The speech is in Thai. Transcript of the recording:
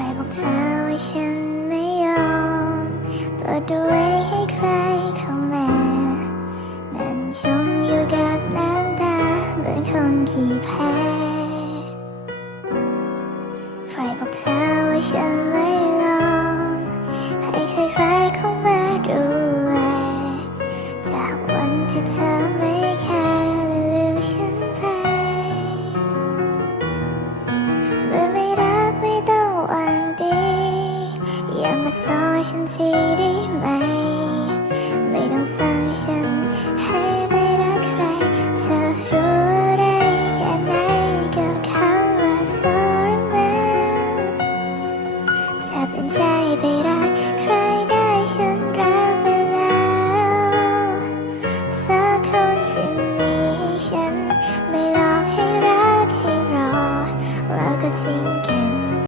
ใครบอกเธอว่าฉันไม่ยอมเปิดตัวเองให้ใครเข้ามานั่นชมอยู่กับน้ำตาเหมือนคนขี้แพ้ใครบอกเธอว่าฉันไม่ลองให้ใครๆเข้ามาดูแลจากวันที่เธอ อย่ามาสอนฉันทีได้ไหม ไม่ต้องสั่งฉันให้ไปรักใคร เธอรู้อะไรแค่ไหนกับคำว่าทรมานแทบเป็นใจไปได้ใครได้ฉันรักไปแล้วสักคนที่มีฉัน ไม่หลอกให้รักให้รอ แล้วก็ทิ้ง